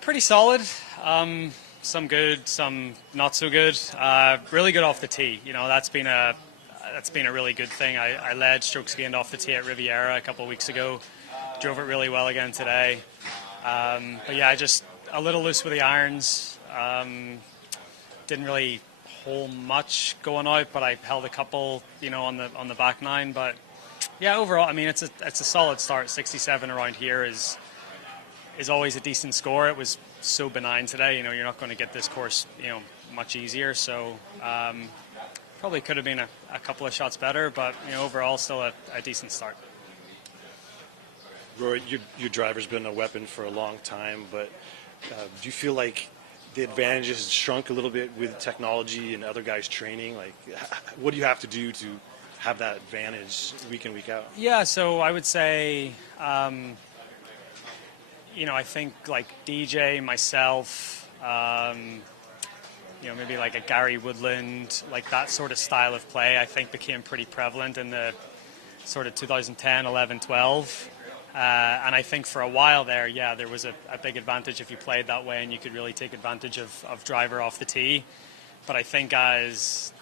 Pretty solid. Some good, some not so good. Really good off the tee. You know, that's been a really good thing. I led strokes gained off the tee at Riviera a couple of weeks ago. Drove it really well again today. But yeah, just a little loose with the irons. Didn't really hole much going out, but I held a couple, you know, on the back nine. But yeah, overall, I mean, it's a solid start. 67 around here is always a decent score. It was so benign today. You know, you're not going to get this course, you know, much easier. So probably could have been a couple of shots better, but you know, overall, still a decent start. Rory, your driver's been a weapon for a long time, but do you feel like the advantage has shrunk a little bit with technology and other guys training? Like, what do you have to do to have that advantage week in, week out? Yeah, so I would say, you know, I think like DJ, myself, you know, maybe like a Gary Woodland, like that sort of style of play, I think became pretty prevalent in the sort of 2010, 11, 12. And I think for a while there, yeah, there was a big advantage if you played that way and you could really take advantage of driver off the tee. But I think there's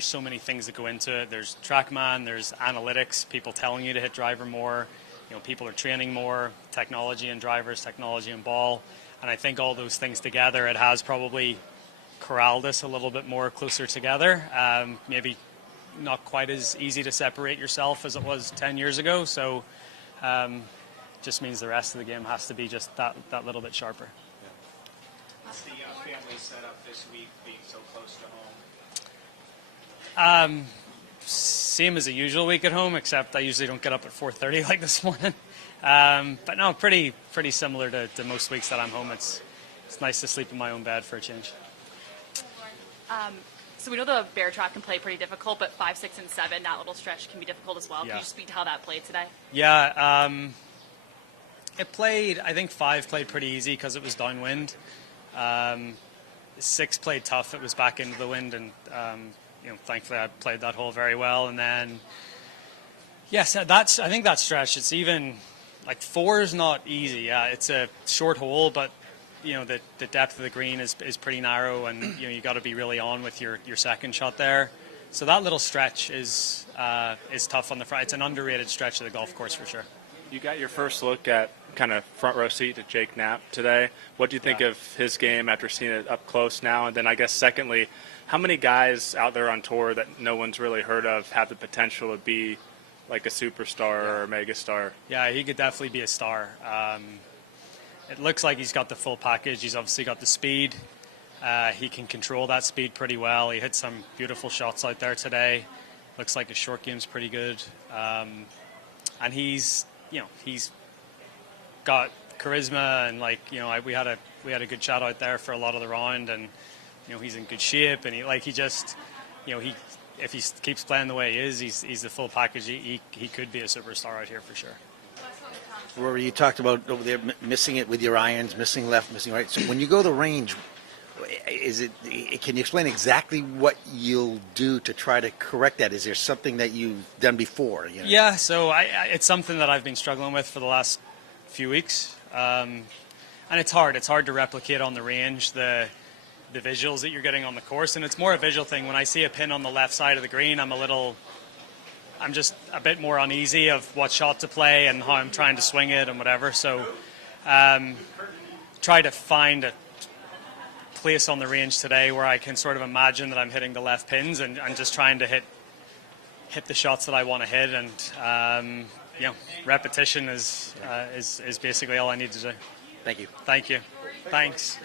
so many things that go into it. There's TrackMan, there's analytics, people telling you to hit driver more. You know, people are training more, technology and drivers, technology and ball. And I think all those things together, it has probably corralled us a little bit more closer together. Maybe not quite as easy to separate yourself as it was 10 years ago. So just means the rest of the game has to be just that little bit sharper. What's the family setup this week being so close to home? Same as a usual week at home, except I usually don't get up at 4:30 like this morning. But no, pretty similar to most weeks that I'm home. It's nice to sleep in my own bed for a change. So we know the bear track can play pretty difficult, but 5, 6, and 7, that little stretch can be difficult as well. Yeah. Can you just speak to how that played today? Yeah, it played, I think 5 played pretty easy because it was downwind. 6 played tough, it was back into the wind, and you know, thankfully I played that hole very well. And then, yes, I think that stretch, it's even, like 4 is not easy. Yeah, it's a short hole, but you know, the depth of the green is pretty narrow, and you know, you got to be really on with your second shot there. So that little stretch is tough on the front. It's an underrated stretch of the golf course for sure. You got your first look at kind of front row seat to Jake Knapp today. What do you think of his game after seeing it up close now? And then I guess secondly, how many guys out there on tour that no one's really heard of have the potential to be like a superstar or a megastar? Yeah, he could definitely be a star. It looks like he's got the full package. He's obviously got the speed. He can control that speed pretty well. He hit some beautiful shots out there today. Looks like his short game's pretty good. And he's got charisma, and like, you know, we had a good chat out there for a lot of the round, and you know, he's in good shape, and he just, you know, if he keeps playing the way he is, he's the full package. He could be a superstar out here for sure. Rory, you talked about over there missing it with your irons, missing left, missing right. So when you go to the range, can you explain exactly what you'll do to try to correct that? Is there something that you've done before? You know? Yeah, so it's something that I've been struggling with for the last few weeks. And it's hard. It's hard to replicate on the range the visuals that you're getting on the course. And it's more a visual thing. When I see a pin on the left side of the green, I'm just a bit more uneasy of what shot to play and how I'm trying to swing it and whatever. So try to find a place on the range today where I can sort of imagine that I'm hitting the left pins and just trying to hit the shots that I want to hit. And you know, repetition is basically all I need to do. Thank you. Thank you. Thanks.